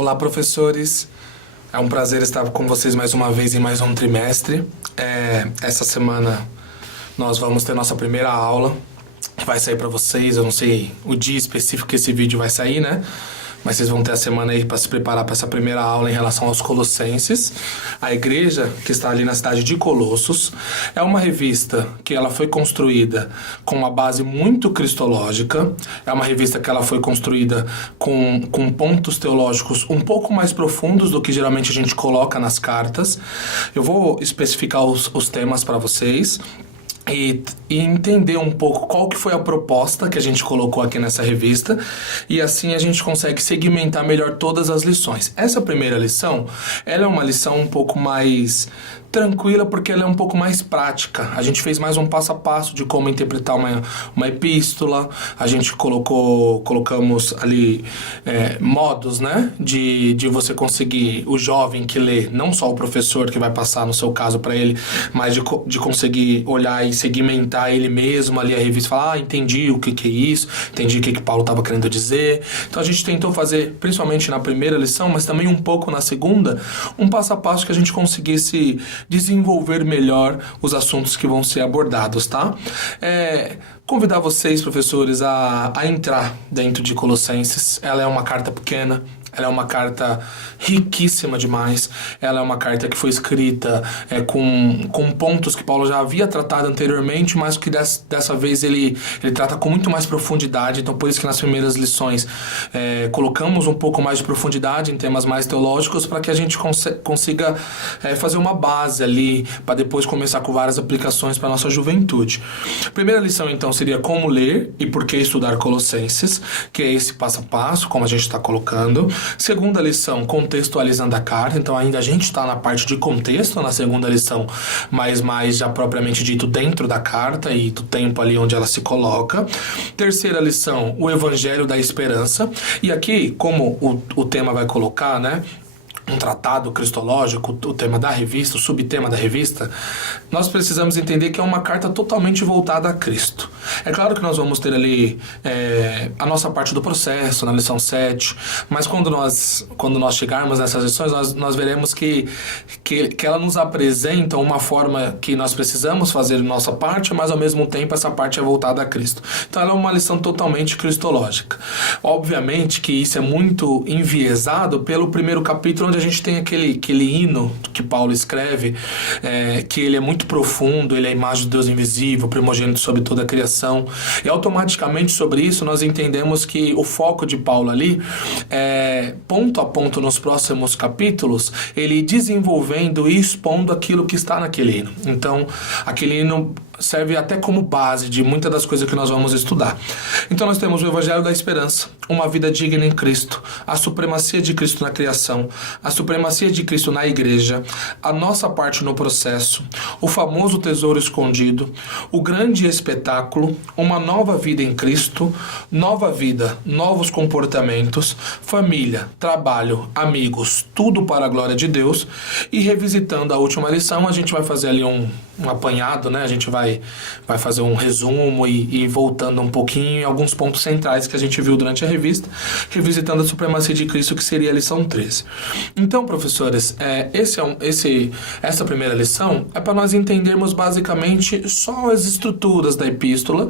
Olá, professores. É um prazer estar com vocês mais uma vez em mais um trimestre. Essa semana nós vamos ter nossa primeira aula, que vai sair para vocês. Eu não sei o dia específico que esse vídeo vai sair, né? Mas vocês vão ter a semana aí para se preparar para essa primeira aula em relação aos Colossenses. A igreja, que está ali na cidade de Colossos, é uma revista que ela foi construída com uma base muito cristológica. É uma revista que ela foi construída com pontos teológicos um pouco mais profundos do que geralmente a gente coloca nas cartas. Eu vou especificar os temas para vocês. E entender um pouco qual que foi a proposta que a gente colocou aqui nessa revista, e assim a gente consegue segmentar melhor todas as lições. Essa primeira lição, ela é uma lição um pouco mais tranquila, porque ela é um pouco mais prática. A gente fez mais um passo a passo de como interpretar uma epístola. A gente colocamos ali modos, né, de você conseguir, o jovem que lê, não só o professor que vai passar no seu caso para ele, mas de conseguir olhar e segmentar ele mesmo ali a revista e falar, entendi o que é isso, entendi o que Paulo estava querendo dizer. Então a gente tentou fazer, principalmente na primeira lição, mas também um pouco na segunda, um passo a passo que a gente conseguisse desenvolver melhor os assuntos que vão ser abordados, tá? Convidar vocês, professores, a entrar dentro de Colossenses. Ela é uma carta pequena, ela é uma carta riquíssima demais. Ela é uma carta que foi escrita com pontos que Paulo já havia tratado anteriormente, mas que dessa vez ele trata com muito mais profundidade. Então, por isso que nas primeiras lições colocamos um pouco mais de profundidade em temas mais teológicos, para que a gente consiga fazer uma base ali, para depois começar com várias aplicações para a nossa juventude. Primeira lição, então, seria como ler e por que estudar Colossenses, que é esse passo a passo, como a gente está colocando. Segunda lição, contextualizando a carta. Então ainda a gente está na parte de contexto na segunda lição, mas mais já propriamente dito dentro da carta e do tempo ali onde ela se coloca. Terceira lição, o Evangelho da Esperança. E aqui, como o tema vai colocar, né, um tratado cristológico, o tema da revista, o subtema da revista, nós precisamos entender que é uma carta totalmente voltada a Cristo. É claro que nós vamos ter ali a nossa parte do processo, na lição 7, mas quando nós chegarmos nessas lições, nós veremos que ela nos apresenta uma forma que nós precisamos fazer nossa parte, mas ao mesmo tempo essa parte é voltada a Cristo. Então ela é uma lição totalmente cristológica. Obviamente que isso é muito enviesado pelo primeiro capítulo, onde a gente tem aquele hino que Paulo escreve, que ele é muito profundo, ele é a imagem de Deus invisível, primogênito sobre toda a criação, e automaticamente sobre isso nós entendemos que o foco de Paulo ali, ponto a ponto nos próximos capítulos, ele desenvolvendo e expondo aquilo que está naquele hino. Então, aquele hino serve até como base de muitas das coisas que nós vamos estudar. Então nós temos o Evangelho da Esperança, uma vida digna em Cristo, a supremacia de Cristo na criação, a supremacia de Cristo na igreja, a nossa parte no processo, o famoso tesouro escondido, o grande espetáculo, uma nova vida em Cristo, nova vida, novos comportamentos, família, trabalho, amigos, tudo para a glória de Deus. E revisitando a última lição, a gente vai fazer ali um apanhado, né? A gente vai fazer um resumo e voltando um pouquinho em alguns pontos centrais que a gente viu durante a revista, revisitando a supremacia de Cristo, que seria a lição 13. Então, professores, essa primeira lição é para nós entendermos basicamente só as estruturas da epístola,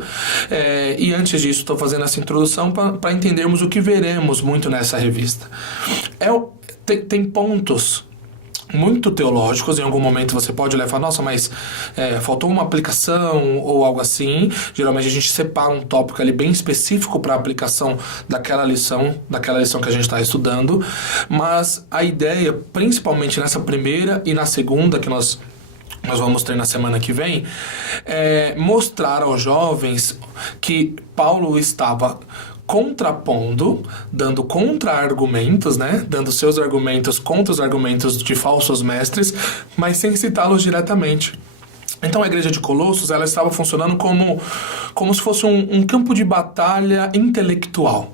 e antes disso estou fazendo essa introdução para entendermos o que veremos muito nessa revista. Tem pontos muito teológicos. Em algum momento você pode olhar e falar, nossa, mas faltou uma aplicação ou algo assim. Geralmente a gente separa um tópico ali bem específico para a aplicação daquela lição que a gente está estudando, mas a ideia, principalmente nessa primeira e na segunda, que nós vamos ter na semana que vem, mostrar aos jovens que Paulo estava contrapondo, dando contra-argumentos, né? Dando seus argumentos contra os argumentos de falsos mestres, mas sem citá-los diretamente. Então a igreja de Colossos, ela estava funcionando como se fosse um campo de batalha intelectual.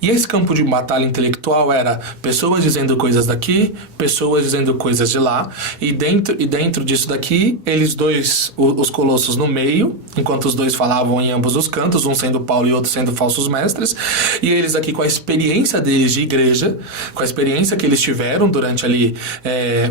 E esse campo de batalha intelectual era pessoas dizendo coisas daqui, pessoas dizendo coisas de lá, e dentro disso daqui, eles dois, os colossos no meio, enquanto os dois falavam em ambos os cantos, um sendo Paulo e outro sendo falsos mestres, e eles aqui com a experiência deles de igreja, com a experiência que eles tiveram durante ali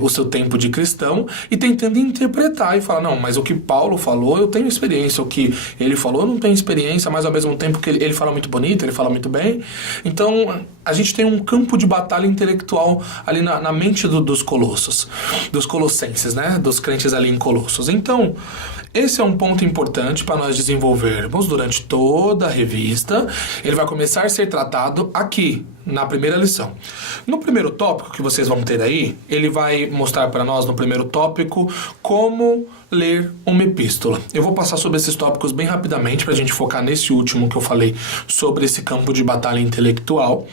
o seu tempo de cristão, e tentando interpretar e falar, não, mas o que Paulo falou, eu tenho experiência, o que ele falou, eu não tenho experiência, mas ao mesmo tempo que ele fala muito bonito, ele fala muito bem. Então, a gente tem um campo de batalha intelectual ali na mente dos colossos, dos colossenses, né? Dos crentes ali em Colossos. Então, esse é um ponto importante para nós desenvolvermos durante toda a revista. Ele vai começar a ser tratado aqui, na primeira lição. No primeiro tópico que vocês vão ter aí, ele vai mostrar para nós no primeiro tópico como ler uma epístola. Eu vou passar sobre esses tópicos bem rapidamente para a gente focar nesse último que eu falei sobre esse campo de batalha intelectual.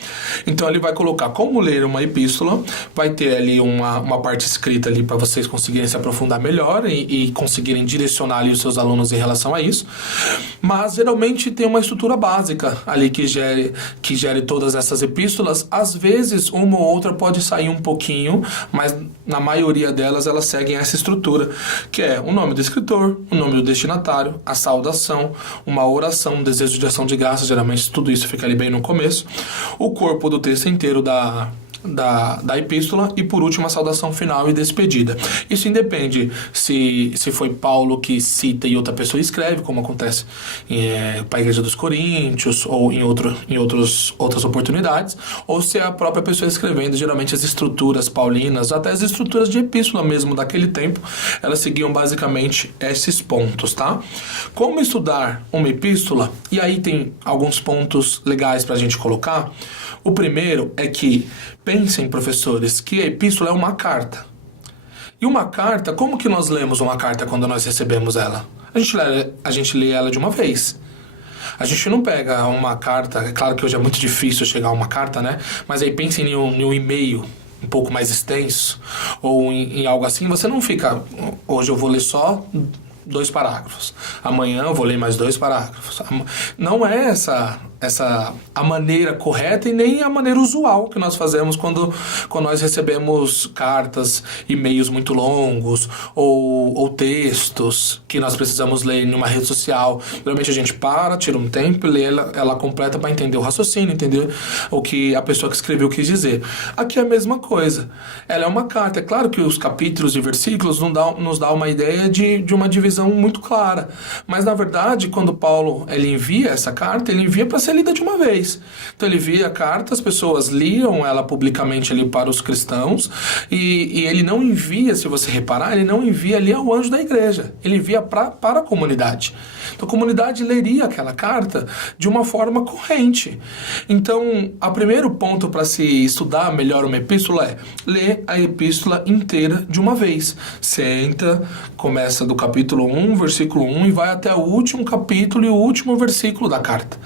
Então ele vai colocar como ler uma epístola, vai ter ali uma parte escrita ali para vocês conseguirem se aprofundar melhor e conseguirem direcionar ali os seus alunos em relação a isso. Mas geralmente tem uma estrutura básica ali que gere todas essas epístolas. Às vezes uma ou outra pode sair um pouquinho, mas na maioria delas elas seguem essa estrutura, que é o nome do escritor, o nome do destinatário, a saudação, uma oração, um desejo de ação de graças, geralmente tudo isso fica ali bem no começo, o corpo do texto inteiro da epístola e, por último, a saudação final e despedida. Isso independe se foi Paulo que cita e outra pessoa escreve, como acontece para a Igreja dos Coríntios ou em outras oportunidades, ou se é a própria pessoa escrevendo. Geralmente as estruturas paulinas, até as estruturas de epístola mesmo daquele tempo, elas seguiam basicamente esses pontos, tá? Como estudar uma epístola? E aí tem alguns pontos legais para a gente colocar. O primeiro é que, pensem, professores, que a epístola é uma carta. E uma carta, como que nós lemos uma carta quando nós recebemos ela? A gente lê ela de uma vez. A gente não pega uma carta, é claro que hoje é muito difícil chegar a uma carta, né? Mas aí pensem em um e-mail um pouco mais extenso, ou em algo assim, você não fica, hoje eu vou ler só 2 parágrafos, amanhã eu vou ler mais 2 parágrafos. Não é essa a maneira correta e nem a maneira usual que nós fazemos quando nós recebemos cartas, e-mails muito longos ou textos que nós precisamos ler em uma rede social. Geralmente a gente para, tira um tempo e lê ela completa para entender o raciocínio, entender o que a pessoa que escreveu quis dizer. Aqui é a mesma coisa. Ela é uma carta. É claro que os capítulos e versículos nos dá uma ideia de uma divisão muito clara. Mas, na verdade, quando Paulo ele envia essa carta, ele envia para ser lida de uma vez. Então ele envia a carta, as pessoas liam ela publicamente ali para os cristãos e ele não envia, se você reparar, ele não envia ali ao anjo da igreja, ele envia para a comunidade. Então a comunidade leria aquela carta de uma forma corrente. Então, o primeiro ponto para se estudar melhor uma epístola é ler a epístola inteira de uma vez. Senta, começa do capítulo 1, versículo 1 e vai até o último capítulo e o último versículo da carta.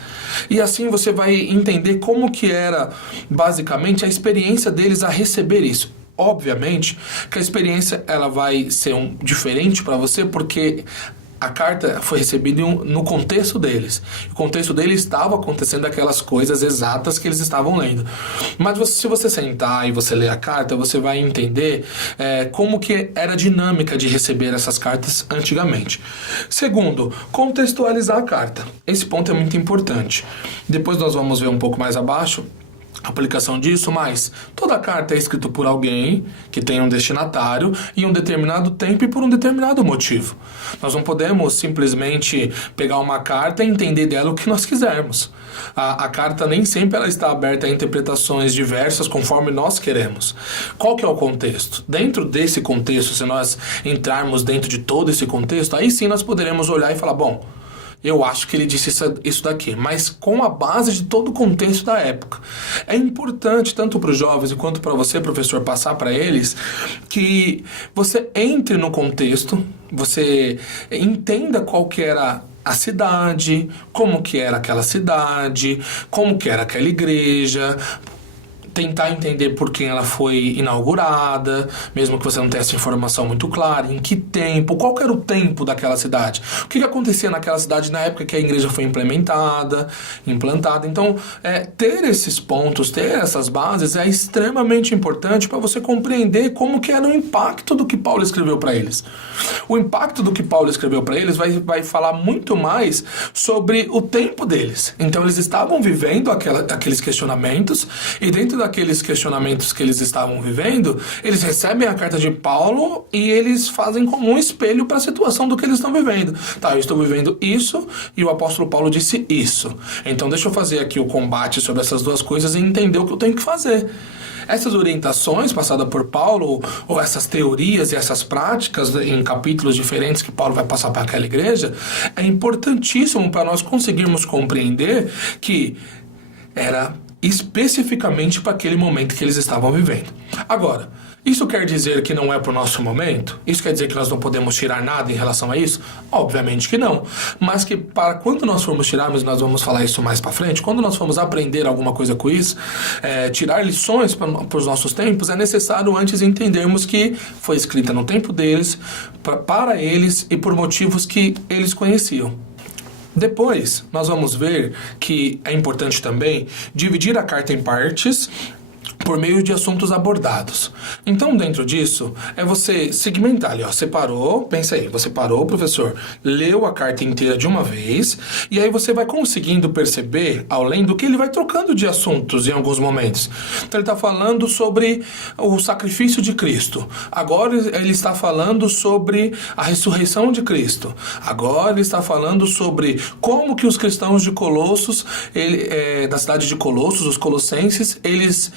E assim você vai entender como que era basicamente a experiência deles a receber isso. Obviamente que a experiência ela vai ser diferente para você porque a carta foi recebida no contexto deles. O contexto deles estava acontecendo aquelas coisas exatas que eles estavam lendo. Mas se você sentar e você ler a carta, você vai entender como que era a dinâmica de receber essas cartas antigamente. Segundo, contextualizar a carta. Esse ponto é muito importante. Depois nós vamos ver um pouco mais abaixo a aplicação disso, mas toda carta é escrita por alguém que tem um destinatário em um determinado tempo e por um determinado motivo. Nós não podemos simplesmente pegar uma carta e entender dela o que nós quisermos. A carta nem sempre ela está aberta a interpretações diversas conforme nós queremos. Qual que é o contexto? Dentro desse contexto, se nós entrarmos dentro de todo esse contexto, aí sim nós poderemos olhar e falar, bom, eu acho que ele disse isso daqui, mas com a base de todo o contexto da época. É importante, tanto para os jovens quanto para você, professor, passar para eles que você entre no contexto, você entenda qual que era a cidade, como que era aquela cidade, como que era aquela igreja. tentar entender por quem ela foi inaugurada, mesmo que você não tenha essa informação muito clara, em que tempo, qual que era o tempo daquela cidade, o que acontecia naquela cidade na época que a igreja foi implantada. Então, ter esses pontos, ter essas bases é extremamente importante para você compreender como que era o impacto do que Paulo escreveu para eles. O impacto do que Paulo escreveu para eles vai falar muito mais sobre o tempo deles. Então, eles estavam vivendo aqueles questionamentos, e dentro daqueles questionamentos que eles estavam vivendo, eles recebem a carta de Paulo e eles fazem como um espelho para a situação do que eles estão vivendo. Tá, eu estou vivendo isso e o apóstolo Paulo disse isso. Então, deixa eu fazer aqui o combate sobre essas duas coisas e entender o que eu tenho que fazer. Essas orientações passadas por Paulo, ou essas teorias e essas práticas em capítulos diferentes que Paulo vai passar para aquela igreja, é importantíssimo para nós conseguirmos compreender que era especificamente para aquele momento que eles estavam vivendo. Agora, isso quer dizer que não é para o nosso momento? Isso quer dizer que nós não podemos tirar nada em relação a isso? Obviamente que não. Mas que para quando nós formos tirar, mas nós vamos falar isso mais para frente, quando nós formos aprender alguma coisa com isso, tirar lições para os nossos tempos, é necessário antes entendermos que foi escrita no tempo deles, para eles e por motivos que eles conheciam. Depois, nós vamos ver que é importante também dividir a carta em partes por meio de assuntos abordados. Então, dentro disso, é você segmentar ali, ó, separou, pensa aí, você parou, professor, leu a carta inteira de uma vez, e aí você vai conseguindo perceber, além do que ele vai trocando de assuntos em alguns momentos. Então, ele está falando sobre o sacrifício de Cristo. Agora, ele está falando sobre a ressurreição de Cristo. Agora, ele está falando sobre como que os cristãos de Colossos, da cidade de Colossos, os colossenses, eles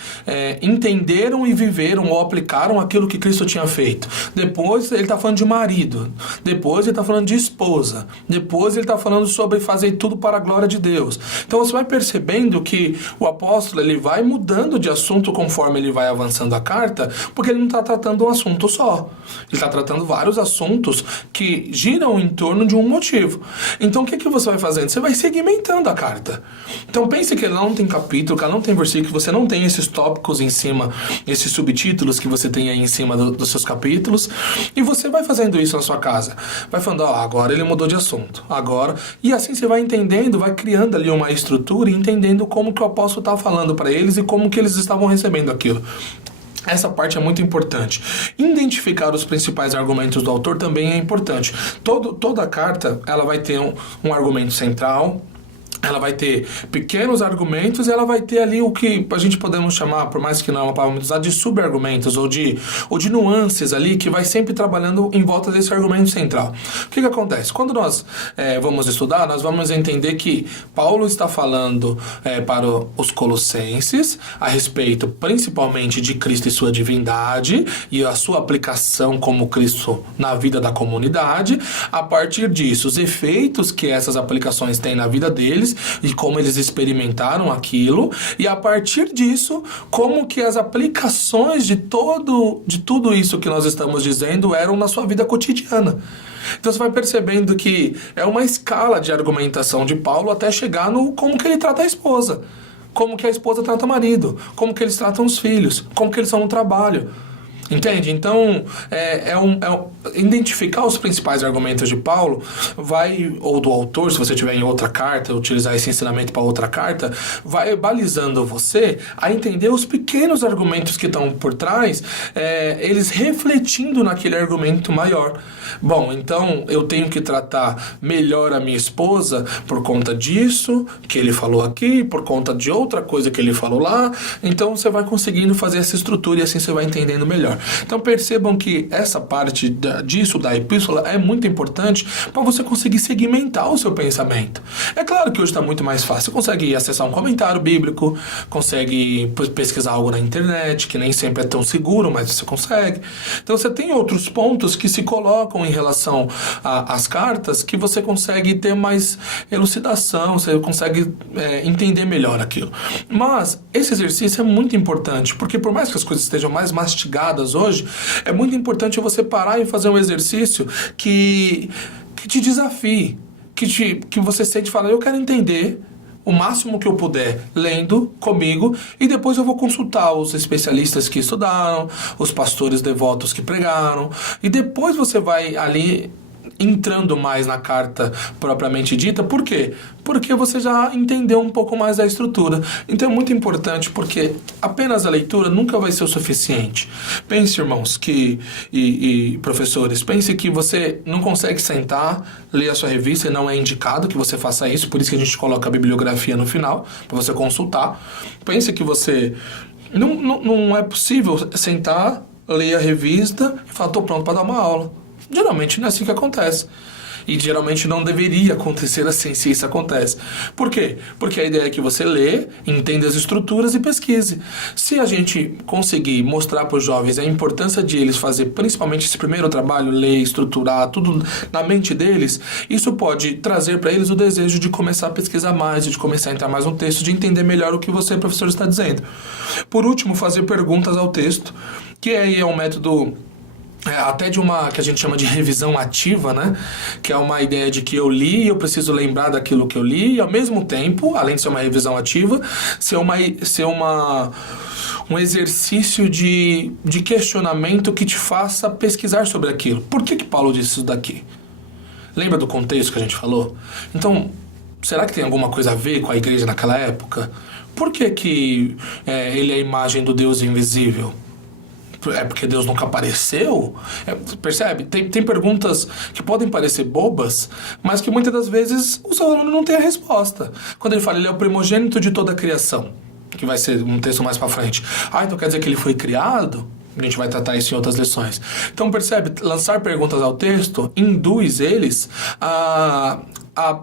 entenderam e viveram ou aplicaram aquilo que Cristo tinha feito. Depois ele está falando de marido, depois ele está falando de esposa, depois ele está falando sobre fazer tudo para a glória de Deus. Então você vai percebendo que o apóstolo ele vai mudando de assunto conforme ele vai avançando a carta, porque ele não está tratando um assunto só, ele está tratando vários assuntos que giram em torno de um motivo. Então o que você vai fazendo? Você vai segmentando a carta. Então pense que ela não tem capítulo, que ela não tem versículo, que você não tem esses tópicos em cima, esses subtítulos que você tem aí em cima dos seus capítulos, e você vai fazendo isso na sua casa. Vai falando, agora ele mudou de assunto, agora, e assim você vai entendendo, vai criando ali uma estrutura e entendendo como que o apóstolo está falando para eles e como que eles estavam recebendo aquilo. Essa parte é muito importante. Identificar os principais argumentos do autor também é importante. Toda a carta, ela vai ter um argumento central, ela vai ter pequenos argumentos e ela vai ter ali o que a gente podemos chamar, por mais que não é uma palavra muito usada, de subargumentos ou de nuances ali, que vai sempre trabalhando em volta desse argumento central. O que acontece? Quando nós vamos estudar, nós vamos entender que Paulo está falando para os colossenses a respeito principalmente de Cristo e sua divindade e a sua aplicação como Cristo na vida da comunidade. A partir disso, os efeitos que essas aplicações têm na vida deles e como eles experimentaram aquilo, e a partir disso, como que as aplicações de tudo isso que nós estamos dizendo eram na sua vida cotidiana. Então você vai percebendo que é uma escala de argumentação de Paulo até chegar no como que ele trata a esposa, como que a esposa trata o marido, como que eles tratam os filhos, como que eles são no trabalho. Entende? Então, identificar os principais argumentos de Paulo ou do autor, se você tiver em outra carta, utilizar esse ensinamento para outra carta, vai balizando você a entender os pequenos argumentos que estão por trás, eles refletindo naquele argumento maior. Bom, então eu tenho que tratar melhor a minha esposa por conta disso que ele falou aqui, por conta de outra coisa que ele falou lá. Então você vai conseguindo fazer essa estrutura e assim você vai entendendo melhor. Então percebam que essa parte disso da epístola é muito importante para você conseguir segmentar o seu pensamento. É claro que hoje está muito mais fácil. Você consegue acessar um comentário bíblico, consegue pesquisar algo na internet, que nem sempre é tão seguro, mas você consegue. Então você tem outros pontos que se colocam em relação às cartas que você consegue ter mais elucidação, você consegue entender melhor aquilo. Mas esse exercício é muito importante, porque por mais que as coisas estejam mais mastigadas hoje, é muito importante você parar e fazer um exercício que te desafie, que você sente e fala, eu quero entender o máximo que eu puder lendo comigo, e depois eu vou consultar os especialistas que estudaram, os pastores devotos que pregaram, e depois você vai ali entrando mais na carta propriamente dita. Por quê? Porque você já entendeu um pouco mais da estrutura. Então é muito importante, porque apenas a leitura nunca vai ser o suficiente. Pense, irmãos, e professores, pense que você não consegue sentar, ler a sua revista, e não é indicado que você faça isso, por isso que a gente coloca a bibliografia no final, para você consultar. Pense que você... Não é possível sentar, ler a revista e falar, estou pronto para dar uma aula. Geralmente não é assim que acontece. E geralmente não deveria acontecer assim, se isso acontece. Por quê? Porque a ideia é que você lê, entenda as estruturas e pesquise. Se a gente conseguir mostrar para os jovens a importância de eles fazer principalmente esse primeiro trabalho, ler, estruturar, tudo na mente deles, isso pode trazer para eles o desejo de começar a pesquisar mais, de começar a entrar mais no texto, de entender melhor o que você, professor, está dizendo. Por último, fazer perguntas ao texto, que aí é um método... até de uma que a gente chama de revisão ativa, né? Que é uma ideia de que eu li e eu preciso lembrar daquilo que eu li, e ao mesmo tempo, além de ser uma revisão ativa, ser um exercício de questionamento que te faça pesquisar sobre aquilo. Por que Paulo disse isso daqui? Lembra do contexto que a gente falou? Então, será que tem alguma coisa a ver com a igreja naquela época? Por que ele é a imagem do Deus invisível? É porque Deus nunca apareceu? Percebe? Tem perguntas que podem parecer bobas, mas que muitas das vezes o seu aluno não tem a resposta. Quando ele fala, ele é o primogênito de toda a criação, que vai ser um texto mais pra frente. Então quer dizer que ele foi criado? A gente vai tratar isso em outras lições. Então percebe, lançar perguntas ao texto induz eles a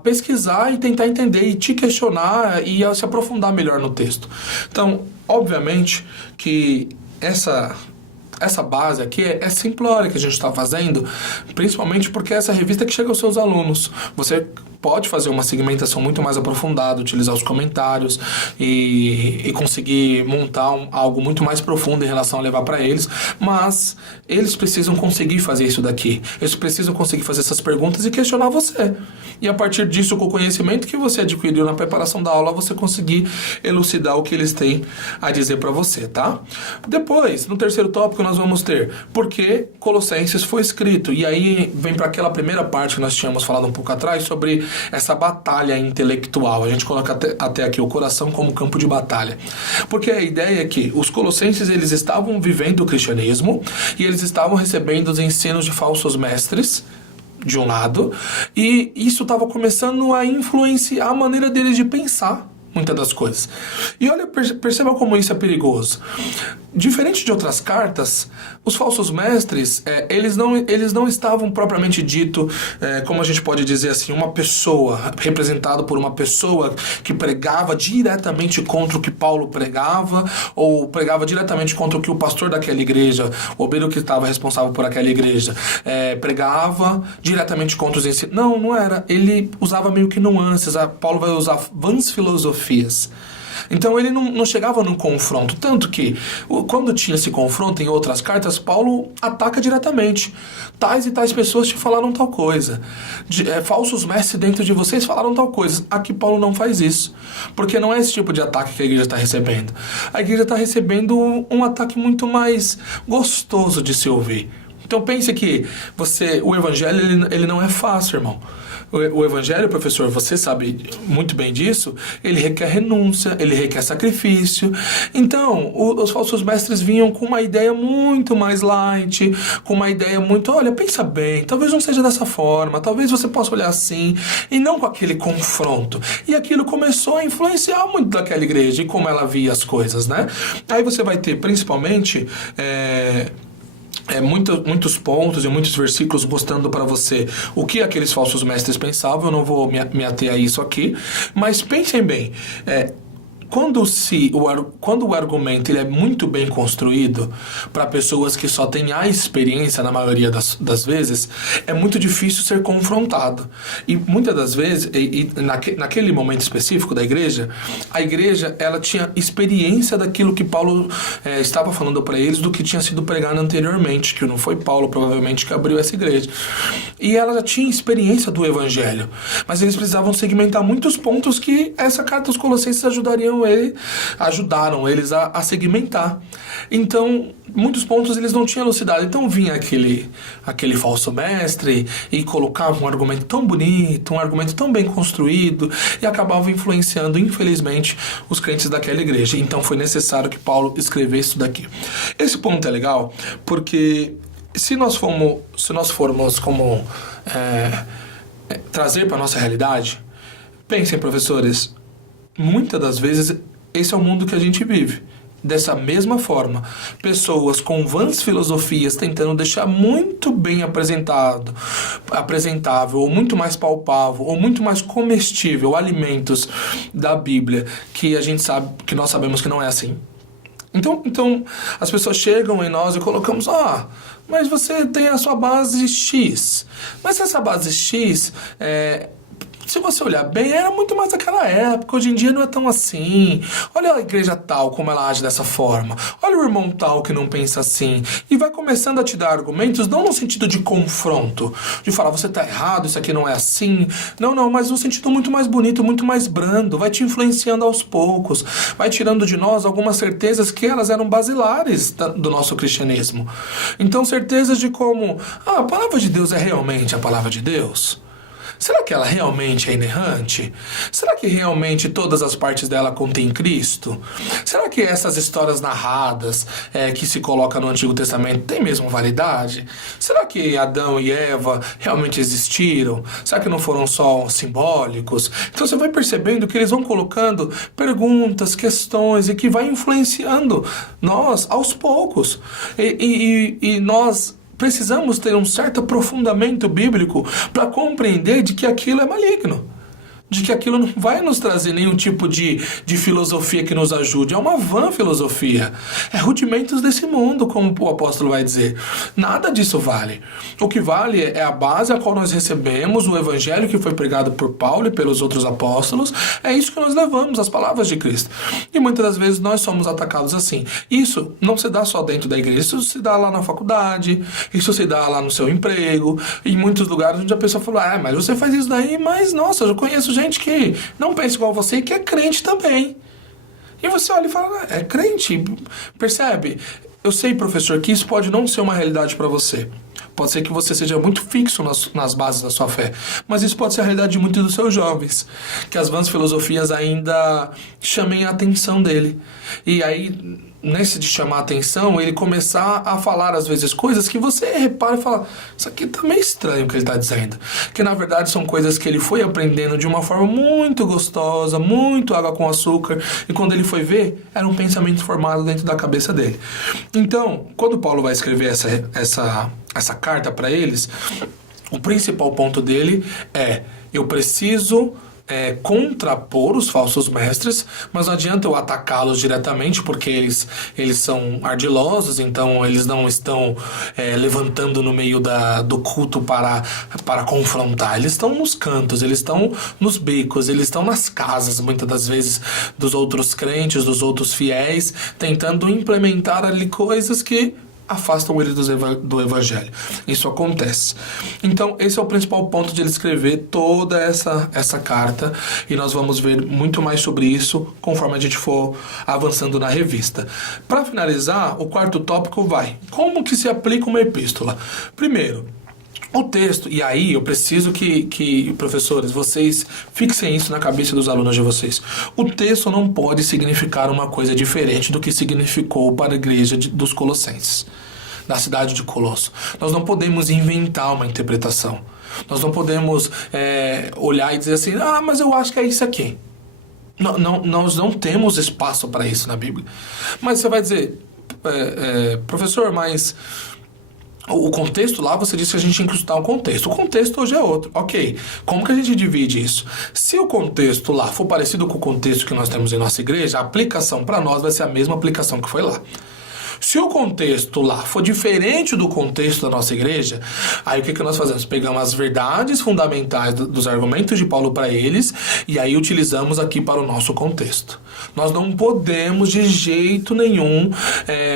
pesquisar e tentar entender e te questionar e a se aprofundar melhor no texto. Então, obviamente que essa base aqui é simplória que a gente está fazendo, principalmente porque essa revista que chega aos seus alunos. Você pode fazer uma segmentação muito mais aprofundada, utilizar os comentários e conseguir montar algo muito mais profundo em relação a levar para eles, mas eles precisam conseguir fazer isso daqui. Eles precisam conseguir fazer essas perguntas e questionar você. E a partir disso, com o conhecimento que você adquiriu na preparação da aula, você conseguir elucidar o que eles têm a dizer para você, tá? Depois, no terceiro tópico, nós vamos ter por que Colossenses foi escrito. E aí vem para aquela primeira parte que nós tínhamos falado um pouco atrás sobre essa batalha intelectual. A gente coloca até aqui o coração como campo de batalha. Porque a ideia é que os colossenses, eles estavam vivendo o cristianismo e eles estavam recebendo os ensinos de falsos mestres, de um lado, e isso estava começando a influenciar a maneira deles de pensar muitas das coisas. E olha, perceba como isso é perigoso. Diferente de outras cartas, os falsos mestres, eles não estavam propriamente dito, como a gente pode dizer assim, uma pessoa, representado por uma pessoa que pregava diretamente contra o que Paulo pregava, ou pregava diretamente contra o que o pastor daquela igreja, o obreiro que estava responsável por aquela igreja, pregava diretamente contra os ensinos. Não era. Ele usava meio que nuances. Paulo vai usar vãs filosofias. Então ele não chegava num confronto, tanto que quando tinha esse confronto em outras cartas, Paulo ataca diretamente. Tais e tais pessoas te falaram tal coisa. Falsos mestres dentro de vocês falaram tal coisa. Aqui Paulo não faz isso, porque não é esse tipo de ataque que a igreja está recebendo. A igreja está recebendo um ataque muito mais gostoso de se ouvir. Então pense que o evangelho ele não é fácil, irmão. O evangelho, professor, você sabe muito bem disso, ele requer renúncia, ele requer sacrifício. Então, os falsos mestres vinham com uma ideia muito mais light, com uma ideia muito, olha, pensa bem, talvez não seja dessa forma, talvez você possa olhar assim, e não com aquele confronto. E aquilo começou a influenciar muito daquela igreja e como ela via as coisas, né? Aí você vai ter, principalmente, muitos pontos e muitos versículos mostrando para você o que aqueles falsos mestres pensavam. Eu não vou me ater a isso aqui, mas pensem bem, quando o argumento ele é muito bem construído para pessoas que só têm a experiência na maioria das vezes, é muito difícil ser confrontado. E muitas das vezes, naquele momento específico da igreja, a igreja ela tinha experiência daquilo que Paulo estava falando para eles, do que tinha sido pregado anteriormente, que não foi Paulo provavelmente que abriu essa igreja. E ela já tinha experiência do evangelho, mas eles precisavam segmentar muitos pontos que essa carta aos Colossenses ajudaram eles a segmentar. Então, muitos pontos eles não tinham elucidado. Então vinha aquele falso mestre e colocava um argumento tão bonito, um argumento tão bem construído, e acabava influenciando, infelizmente, os crentes daquela igreja. Então foi necessário que Paulo escrevesse isso daqui. Esse ponto é legal porque se nós formos como trazer para a nossa realidade, pensem, professores, muitas das vezes esse é o mundo que a gente vive. Dessa mesma forma, pessoas com vãs filosofias tentando deixar muito bem apresentável, ou muito mais palpável, ou muito mais comestível alimentos da Bíblia, que a gente sabe, que nós sabemos que não é assim. Então as pessoas chegam em nós e colocamos, mas você tem a sua base X. Mas essa base X, se você olhar bem, era muito mais daquela época. Hoje em dia não é tão assim. Olha a igreja tal, como ela age dessa forma. Olha o irmão tal que não pensa assim. E vai começando a te dar argumentos, não no sentido de confronto, de falar, você tá errado, isso aqui não é assim. Não, mas no sentido muito mais bonito, muito mais brando. Vai te influenciando aos poucos. Vai tirando de nós algumas certezas que elas eram basilares do nosso cristianismo. Então, certezas de como, a palavra de Deus é realmente a palavra de Deus? Será que ela realmente é inerrante? Será que realmente todas as partes dela contêm Cristo? Será que essas histórias narradas que se colocam no Antigo Testamento têm mesmo validade? Será que Adão e Eva realmente existiram? Será que não foram só simbólicos? Então você vai percebendo que eles vão colocando perguntas, questões, e que vai influenciando nós aos poucos. E nós precisamos ter um certo aprofundamento bíblico para compreender de que aquilo é maligno, de que aquilo não vai nos trazer nenhum tipo de filosofia que nos ajude. É uma vã filosofia. É rudimentos desse mundo, como o apóstolo vai dizer. Nada disso vale. O que vale é a base a qual nós recebemos, o evangelho que foi pregado por Paulo e pelos outros apóstolos. É isso que nós levamos, as palavras de Cristo. E muitas das vezes nós somos atacados assim. Isso não se dá só dentro da igreja, isso se dá lá na faculdade, isso se dá lá no seu emprego, em muitos lugares onde a pessoa fala, mas você faz isso daí, mas nossa, eu conheço gente que não pensa igual você e que é crente também. E você olha e fala, é crente, percebe? Eu sei, professor, que isso pode não ser uma realidade para você. Pode ser que você seja muito fixo nas bases da sua fé. Mas isso pode ser a realidade de muitos dos seus jovens. Que as vãs filosofias ainda chamem a atenção dele. E aí, nesse de chamar a atenção, ele começar a falar às vezes coisas que você repara e fala, isso aqui tá meio estranho o que ele tá dizendo. Que na verdade são coisas que ele foi aprendendo de uma forma muito gostosa, muito água com açúcar, e quando ele foi ver, era um pensamento formado dentro da cabeça dele. Então, quando Paulo vai escrever essa carta para eles, o principal ponto dele é, eu preciso contrapor os falsos mestres, mas não adianta eu atacá-los diretamente, porque eles são ardilosos, então eles não estão levantando no meio do culto para confrontar. Eles estão nos cantos, eles estão nos becos, eles estão nas casas, muitas das vezes, dos outros crentes, dos outros fiéis, tentando implementar ali coisas que afastam eles do evangelho. Isso acontece. Então, esse é o principal ponto de ele escrever toda essa carta, e nós vamos ver muito mais sobre isso conforme a gente for avançando na revista. Para finalizar, o quarto tópico vai: como que se aplica uma epístola? Primeiro, o texto, e aí eu preciso que, professores, vocês fixem isso na cabeça dos alunos de vocês. O texto não pode significar uma coisa diferente do que significou para a igreja dos Colossenses, da cidade de Colosso. Nós não podemos inventar uma interpretação. Nós não podemos olhar e dizer assim, mas eu acho que é isso aqui. Nós não temos espaço para isso na Bíblia. Mas você vai dizer, professor, mas O contexto lá, você disse que a gente tinha que estudar o contexto. O contexto hoje é outro. Ok, como que a gente divide isso? Se o contexto lá for parecido com o contexto que nós temos em nossa igreja, a aplicação para nós vai ser a mesma aplicação que foi lá. Se o contexto lá for diferente do contexto da nossa igreja, aí o que nós fazemos? Pegamos as verdades fundamentais dos argumentos de Paulo para eles e aí utilizamos aqui para o nosso contexto. Nós não podemos de jeito nenhum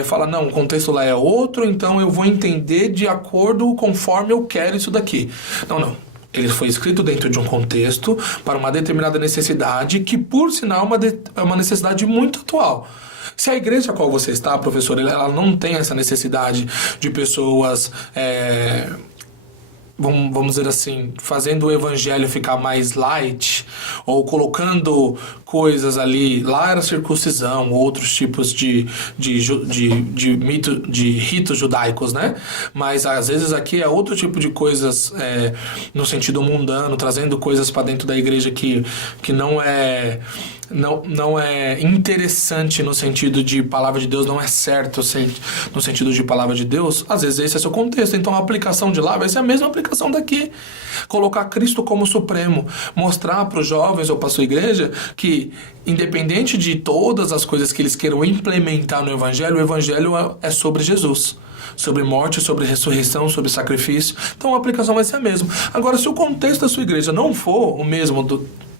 falar, não, o contexto lá é outro, então eu vou entender de acordo conforme eu quero isso daqui. Não. Ele foi escrito dentro de um contexto para uma determinada necessidade que, por sinal, é uma necessidade muito atual. Se a igreja a qual você está, professor, ela não tem essa necessidade de pessoas, vamos dizer assim, fazendo o evangelho ficar mais light, ou colocando coisas ali, lá era circuncisão, outros tipos de ritos judaicos, né? Mas às vezes aqui é outro tipo de coisas no sentido mundano, trazendo coisas para dentro da igreja que não é interessante no sentido de palavra de Deus, não é certo no sentido de palavra de Deus. Às vezes esse é o seu contexto, então a aplicação de lá vai ser a mesma aplicação daqui. Colocar Cristo como supremo, mostrar para os jovens ou para a sua igreja que, independente de todas as coisas que eles queiram implementar no evangelho, o evangelho é sobre Jesus, sobre morte, sobre ressurreição, sobre sacrifício. Então a aplicação vai ser a mesma. Agora, se o contexto da sua igreja não for o mesmo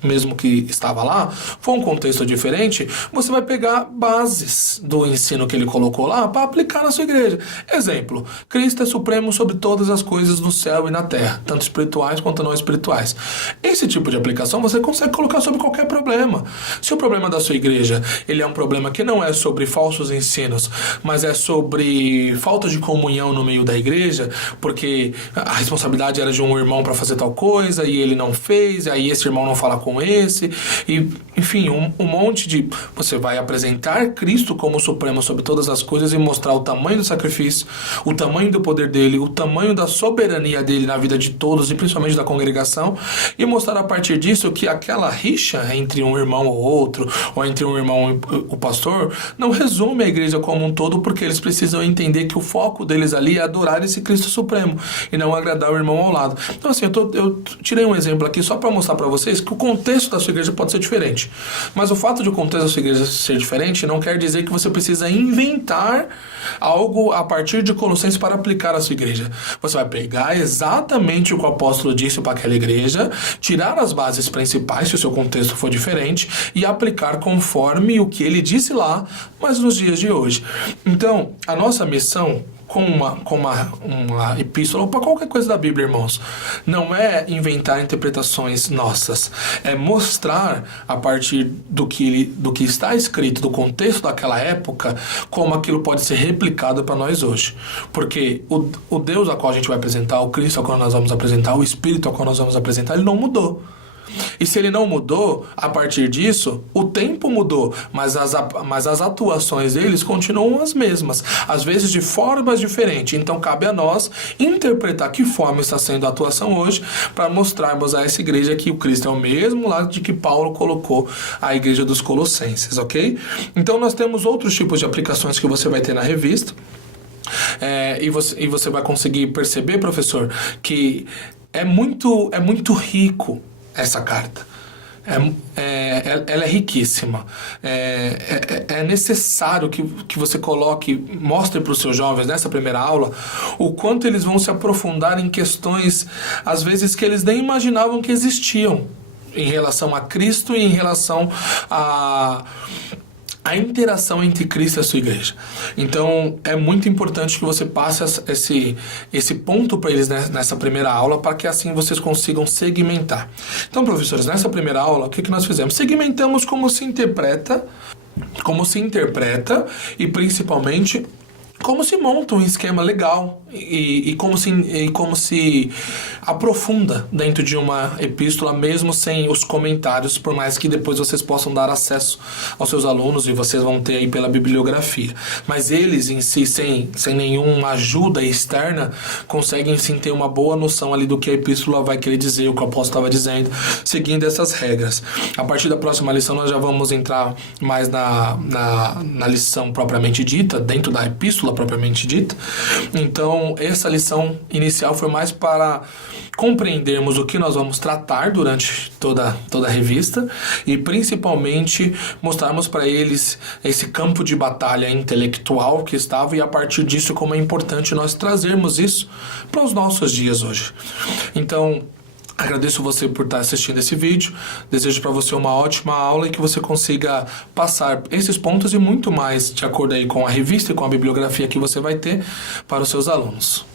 mesmo que estava lá, for um contexto diferente, você vai pegar bases do ensino que ele colocou lá para aplicar na sua igreja. Exemplo, Cristo é supremo sobre todas as coisas no céu e na terra, tanto espirituais quanto não espirituais. Esse tipo de aplicação você consegue colocar sobre qualquer problema. Se o problema da sua igreja ele é um problema que não é sobre falsos ensinos, mas é sobre falta de comunhão no meio da igreja, porque a responsabilidade era de um irmão para fazer tal coisa e ele não fez, e aí esse irmão não fala com esse, e enfim, um monte de... Você vai apresentar Cristo como supremo sobre todas as coisas e mostrar o tamanho do sacrifício, o tamanho do poder dele, o tamanho da soberania dele na vida de todos e principalmente da congregação, e mostrar a partir disso que aquela rixa entre um irmão ou outro, ou entre um irmão e o pastor, não resume a igreja como um todo, porque eles precisam entender que o foco deles ali é adorar esse Cristo supremo e não agradar o irmão ao lado. Então assim, eu tirei um exemplo aqui só para mostrar para vocês que o contexto da sua igreja pode ser diferente. Mas o fato de o contexto da sua igreja ser diferente não quer dizer que você precisa inventar algo a partir de Colossenses para aplicar à sua igreja. Você vai pegar exatamente o que o apóstolo disse para aquela igreja, tirar as bases principais, se o seu contexto for diferente, e aplicar conforme o que ele disse lá, mas nos dias de hoje. Então, a nossa missão com uma epístola ou para qualquer coisa da Bíblia, irmãos, não é inventar interpretações nossas, é mostrar a partir do que está escrito, do contexto daquela época, como aquilo pode ser replicado para nós hoje. Porque o Deus a qual a gente vai apresentar, o Cristo a qual nós vamos apresentar, o Espírito a qual nós vamos apresentar, ele não mudou. E se ele não mudou, a partir disso, o tempo mudou, mas as atuações deles continuam as mesmas, às vezes de formas diferentes. Então cabe a nós interpretar que forma está sendo a atuação hoje, para mostrarmos a essa igreja que o Cristo é o mesmo lá de que Paulo colocou a igreja dos Colossenses, ok? Então nós temos outros tipos de aplicações que você vai ter na revista, e você vai conseguir perceber, professor, que é muito rico essa carta. Ela é riquíssima. É necessário que você mostre para os seus jovens nessa primeira aula o quanto eles vão se aprofundar em questões, às vezes, que eles nem imaginavam que existiam em relação a Cristo e em relação a interação entre Cristo e a sua igreja. Então, é muito importante que você passe esse ponto para eles nessa primeira aula, para que assim vocês consigam segmentar. Então, professores, nessa primeira aula, o que nós fizemos? Segmentamos como se interpreta e, principalmente, como se monta um esquema legal e como se aprofunda dentro de uma epístola, mesmo sem os comentários, por mais que depois vocês possam dar acesso aos seus alunos e vocês vão ter aí pela bibliografia. Mas eles em si, sem nenhuma ajuda externa, conseguem sim ter uma boa noção ali do que a epístola vai querer dizer, o que o apóstolo estava dizendo, seguindo essas regras. A partir da próxima lição nós já vamos entrar mais na lição propriamente dita, dentro da epístola, aula propriamente dita. Então, essa lição inicial foi mais para compreendermos o que nós vamos tratar durante toda a revista e principalmente mostrarmos para eles esse campo de batalha intelectual que estava, e a partir disso como é importante nós trazermos isso para os nossos dias hoje. Então, agradeço você por estar assistindo esse vídeo, desejo para você uma ótima aula e que você consiga passar esses pontos e muito mais de acordo aí com a revista e com a bibliografia que você vai ter para os seus alunos.